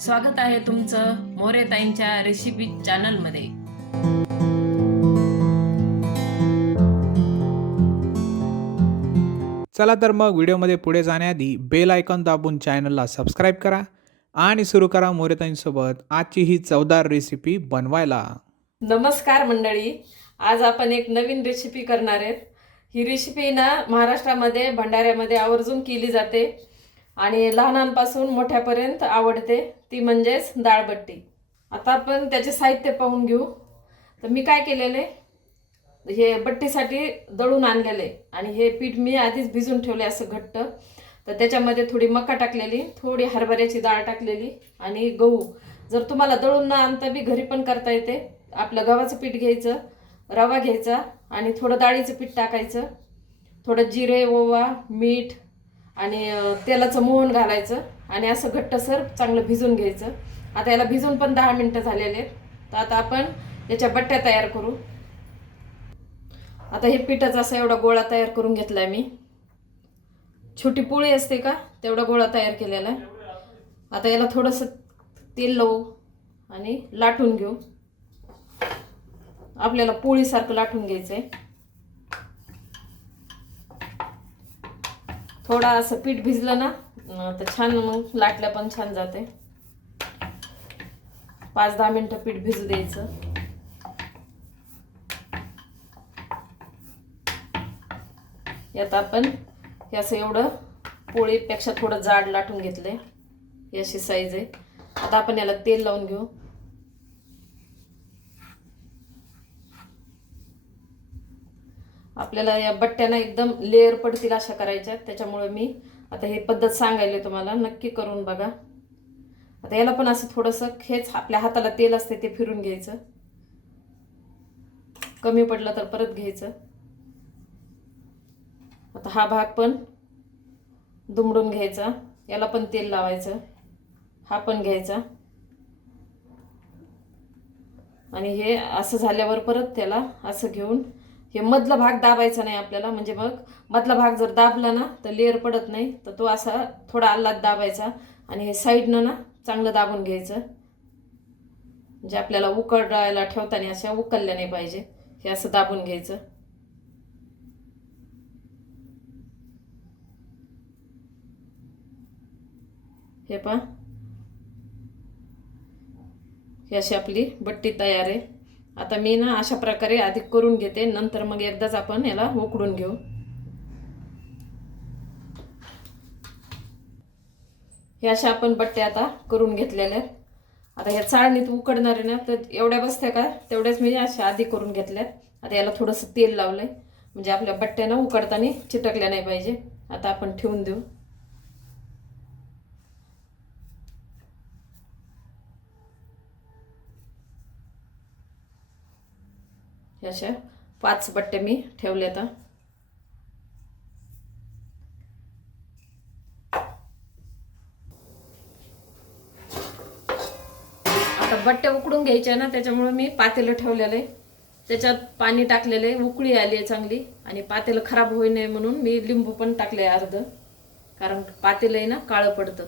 स्वागत आहे तुमचं मोरेताईंच्या रेसिपी चॅनलमध्ये चला तर मग व्हिडिओमध्ये पुढे जाण्याआधी बेल आयकॉन दाबून चॅनलला सबस्क्राईब करा आणि सुरू करा मोरेताईंसोबत आजची ही चवदार रेसिपी बनवायला. नमस्कार मंडळी. आज आपण एक नवीन रेसिपी करणार आहेत. ही रेसिपी ना महाराष्ट्रामध्ये भंडाऱ्यामध्ये आवर्जून केली जाते. आणि लहानांपासून मोठ्यापर्यंत आवडते ती म्हणजेच डाळबट्टी आता आपण त्याचे साहित्य पाहून घेऊ. तर मी काय केलेले? हे बट्टीसाठी दळून आणलेले आणि हे पीठ मी आधीच भिजून ठेवले असं घट्ट. तर त्याच्यामध्ये थोडी मका टाकलेली थोडी हरभऱ्याची डाळ टाकलेली आणि गहू. जर तुम्हाला दळून न आणता बी घरी पण करता येते. आपलं गव्हाचं पीठ घ्यायचं रवा घ्यायचा आणि थोडं डाळीचं पीठ टाकायचं. थोडं जिरे ओवा मीठ आणि तेलाचं मोहन घालायचं आणि असं घट्टसर चांगलं भिजून घ्यायचं. आता याला भिजून पण दहा मिनटं झालेले आहेत. तर आता आपण याच्या बट्ट्या तयार करू. आता हे पिठाचा असा एवढा गोळा तयार करून घेतला मी. छोटी पोळी असते का? तेवढा गोळा तयार केलेला. आहे आता याला थोडंसं तेल लावू आणि लाटून घेऊ. आपल्याला पोळीसारखं लाटून घ्यायचं आहे थोडा असं पीठ भिजलं ना तर छान मग लाटल्या पण छान जाते. पाच दहा मिनटं पीठ भिजू द्यायचं. यात आपण हे असं एवढं पोळीपेक्षा थोडं जाड लाटून घेतलं ही अशी साईज आहे. आता आपण याला तेल लावून घेऊ. आपल्याला या बट्ट्यांना एकदम लेअर पडतील अशा करायच्या. त्याच्यामुळे मी आता हे पद्धत सांगायले तुम्हाला. नक्की करून बघा. आता याला पण असं थोडंसं हेच आपल्या हाताला तेल असते ते फिरून घ्यायचं. कमी पडलं तर परत घ्यायचं. आता हा भाग पण दुमडून घ्यायचा. याला पण तेल लावायचं. हा पण घ्यायचा. आणि हे असं झाल्यावर परत त्याला असं घेऊन हे मधला भाग दाबायचा नाही आपल्याला म्हणजे मग मधला भाग जर दाबला ना तर लेअर पडत नाही. तर तो असा थोडा आल्लाद दाबायचा आणि हे साईडनं ना चांगलं दाबून घ्यायचं. म्हणजे आपल्याला उकडायला ठेवताना अशा उकलल्या नाही पाहिजे. हे असं दाबून घ्यायचं. हे पहा. ही अशी आपली बट्टी तयार आहे. आता मी ना अशा प्रकारे आधी करून घेते. नंतर मग एकदाच आपण याला उकडून घेऊ. हे अशा आपण बट्ट्या आता करून घेतलेल्या आहेत. आता ह्या चाळणीत उकडणार आहे ना तर एवढ्या बसत्या का? तेवढ्याच मी अशा आधी करून घेतल्यात आता याला थोडंसं तेल लावलंय. म्हणजे आपल्या बट्ट्यानं उकडताना चिटकल्या नाही पाहिजे. आता आपण ठेवून देऊ. हे अशा पाच बट्टे मी ठेवले आता. आता बट्टे उकडून घ्यायचे ना त्याच्यामुळे मी पातेलं ठेवलेलं आहे. त्याच्यात पाणी टाकलेलं आहे उकळी आली आहे चांगली. आणि पातेलं खराब होऊ नये म्हणून मी लिंबू पण टाकले आहे अर्ध. कारण पातेलं आहे ना काळं पडतं.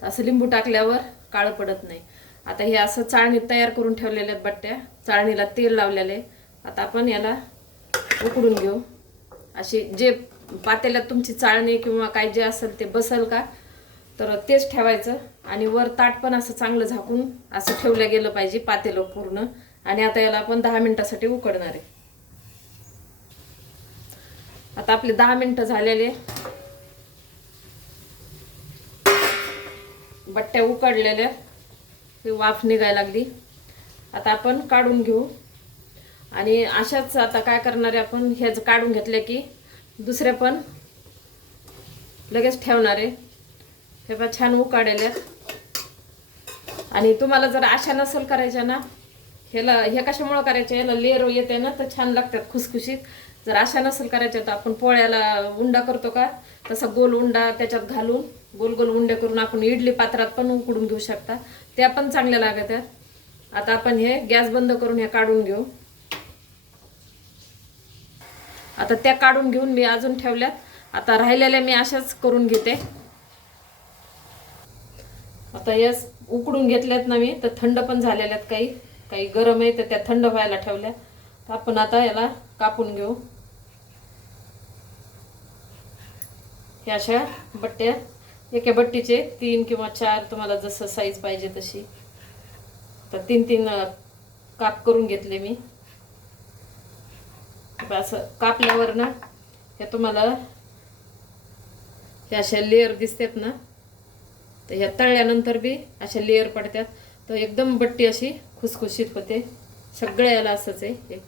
तर असं लिंबू टाकल्यावर काळं पडत नाही. आता हे असं चाळणीत तयार करून ठेवलेल्या आहेत बट्ट्या. चाळणीला तेल लावलेलं आहे. आता आपण याला उकडून घेऊ. अशी जे पातेल्यात तुमची चाळणी किंवा काय जे असेल ते बसल का तर तेच ठेवायचं. आणि वर ताट पण असं चांगलं झाकून असं ठेवलं गेलं पाहिजे पातेलं पूर्ण. आणि आता याला आपण दहा मिनिटासाठी उकडणार आहे. आता आपले दहा मिनिटं झालेले. बट्ट्या उकडलेल्या. ते वाफ निघायला लागली. आता आपण काढून घेऊ. आणि अशाच आता काय करणार आहे आपण ह्याच काढून घेतले की दुसरे पण लगेच ठेवणार आहे. हे पण छान उकाडेल्या आणि तुम्हाला जर आशा नसेल करायच्या ना ह्याला हे कशामुळं करायचे? याला लेअर येते ना तर छान लागतात खुसखुशीत. जर आशा नसेल करायच्या तर आपण पोळ्याला उंडा करतो का? तसा गोल उंडा त्याच्यात घालून गोल गोल उंडे करून आपण इडली पात्रात पण उकडून घेऊ शकता. त्या पण चांगल्या लागतात. आता आपण हे गॅस बंद करून हे काढून घेऊ. आता त्या काढून घेऊन मी अजून ठेवल्यात. आता राहिलेल्या मी अशाच करून घेते. आता यस उकडून घेतल्यात ना मी तर थंड पण झालेल्या आहेत काही. काही गरम आहे तर त्या थंड व्हायला ठेवल्या. तर आपण आता याला कापून घेऊ. ह्या अशा बट्ट्या एका बट्टीचे तीन किंवा चार तुम्हाला जसं साईज पाहिजे तशी. तर तीन तीन काप करून घेतले मी. आता असं कापल्यावर ना ह्या तुम्हाला हे अशा लेअर दिसतात ना तर ह्या तळल्यानंतर बी अशा लेअर पडतात. तर एकदम बट्टी अशी खुसखुशीत होते. सगळ्या याला असंच आहे हे.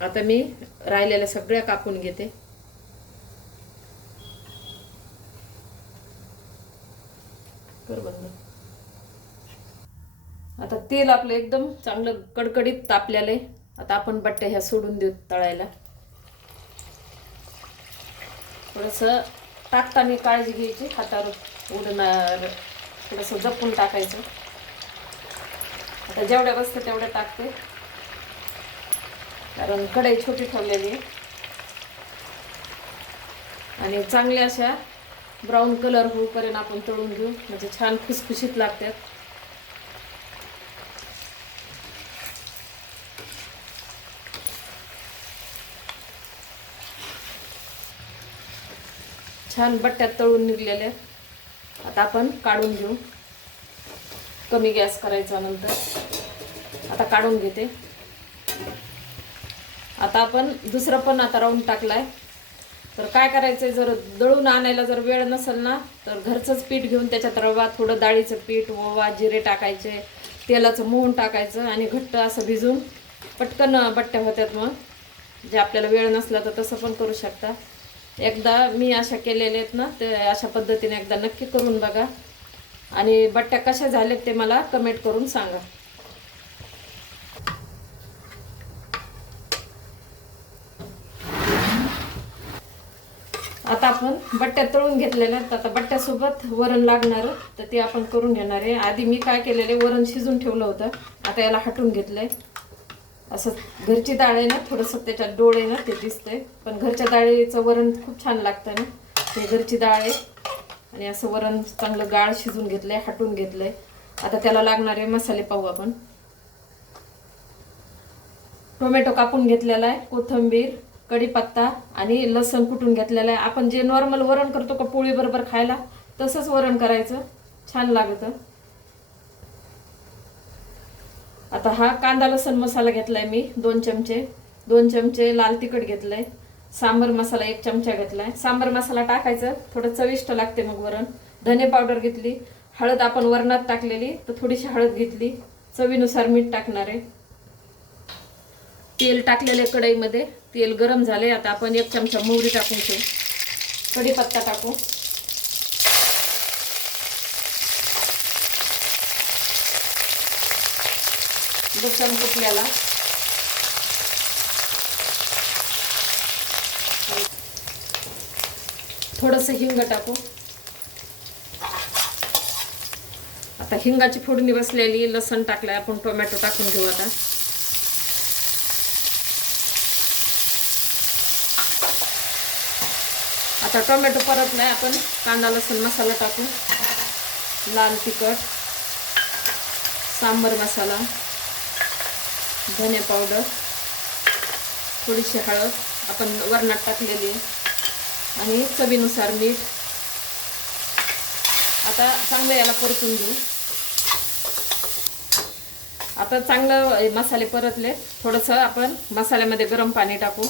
आता मी राहिलेल्या सगळ्या कापून घेते. बरोबर ना आता तेल आपलं एकदम चांगलं कडकडीत तापलेलं आहे. आता आपण बट्ट्या ह्या सोडून देऊ तळायला. थोडंसं टाकताना काळजी घ्यायची हातावर उडणार थोडंसं जपून टाकायचं. आता जेवढ्या बसतं तेवढ्या टाकते. कारण कढई छोटी ठेवलेली आहे. आणि चांगल्या अशा ब्राऊन कलर होऊपर्यंत आपण तळून घेऊ. म्हणजे छान खुसखुशीत लागतात. छान बट्ट्यात तळून निघलेल्या आता आपण काढून घेऊ. कमी गॅस करायचा नंतर. आता काढून घेते. आता आपण दुसरं पण आता राऊंड टाकलाय. तर काय करायचंय जर दळून आणायला जर वेळ नसेल ना तर घरचंच पीठ घेऊन त्याच्यात रवा थोडं डाळीचं पीठ ओवा जिरे टाकायचे तेलाचं मोहन टाकायचं आणि घट्ट असं भिजून पटकन बट्ट्या होत्यात मग. जे आपल्याला वेळ नसला तर तसं पण करू शकता. एकदा मी अशा केलेल्या आहेत ना ते अशा पद्धतीने एकदा नक्की करून बघा. आणि बट्ट्या कशा झाल्यात ते मला कमेंट करून सांगा. आता आपण बट्ट्या तळून घेतलेल्या आहेत. आता बट्ट्यासोबत वरण लागणार तर ते आपण करून घेणार आहे. आधी मी काय केलेले वरण शिजून ठेवलं होतं. आता याला हटून घेतलंय. असं घरची डाळ आहे ना थोडंसं त्याच्यात डोळे ना ते दिसतंय. पण घरच्या डाळीचं वरण खूप छान लागतं ना. ते घरची डाळ आहे. आणि असं वरण चांगलं गाळ शिजून घेतलंय हटून घेतलंय. आता त्याला लागणारे मसाले पाहू आपण. टोमॅटो कापून घेतलेला आहे कोथिंबीर कढीपत्ता आणि लसण कुटून घेतलेलं आहे. आपण जे नॉर्मल वरण करतो का पोळी बरोबर खायला तसंच वरण करायचं. छान लागतं. आता हा कांदा लसण मसाला घेतलाय मी दोन चमचे. दोन चमचे लाल तिखट घेतलंय. सांबर मसाला एक चमचा घेतलाय. सांबर मसाला टाकायचं थोडं चविष्ट लागते मग वरण. धने पावडर घेतली हळद आपण वरणात टाकलेली तर थोडीशी हळद घेतली. चवीनुसार मीठ टाकणार आहे. तेल टाकलेले कढईमध्ये. तेल गरम झाले आता आपण एक चमचा मोहरी टाकून ठेवू. कढीपत्ता टाकू. लसण कुटल्याला थोडस हिंग टाकू. आता हिंगाची फोडणी बसलेली लसण टाकलाय आपण टोमॅटो टाकून घेऊ आता. आता टोमॅटो नाही आपण कांदा लसूण मसाला टाकू. लाल तिखट सांबर मसाला. धने पावडर थोडीशी हळद आपण वरणात टाकलेली आहे. आणि चवीनुसार मीठ. आता चांगलं याला परतून घेऊ. आता चांगलं मसाले परतले. थोडंसं आपण मसाल्यामध्ये गरम पाणी टाकू.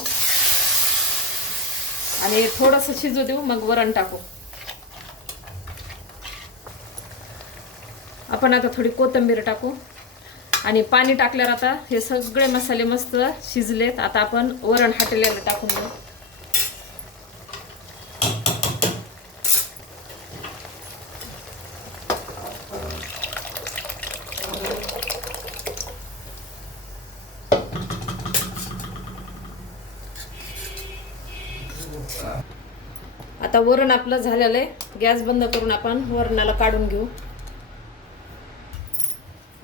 आणि थोडंसं शिजू देऊ मग वरण टाकू. आपण आता थोडी कोथिंबीर टाकू. आणि पाणी टाकल्यावर आता हे सगळे मसाले मस्त शिजलेत. आता आपण वरण हाटलेलं टाकून घेऊ आता वरण आपलं झालेलं आहे. गॅस बंद करून आपण वरणाला काढून घेऊ.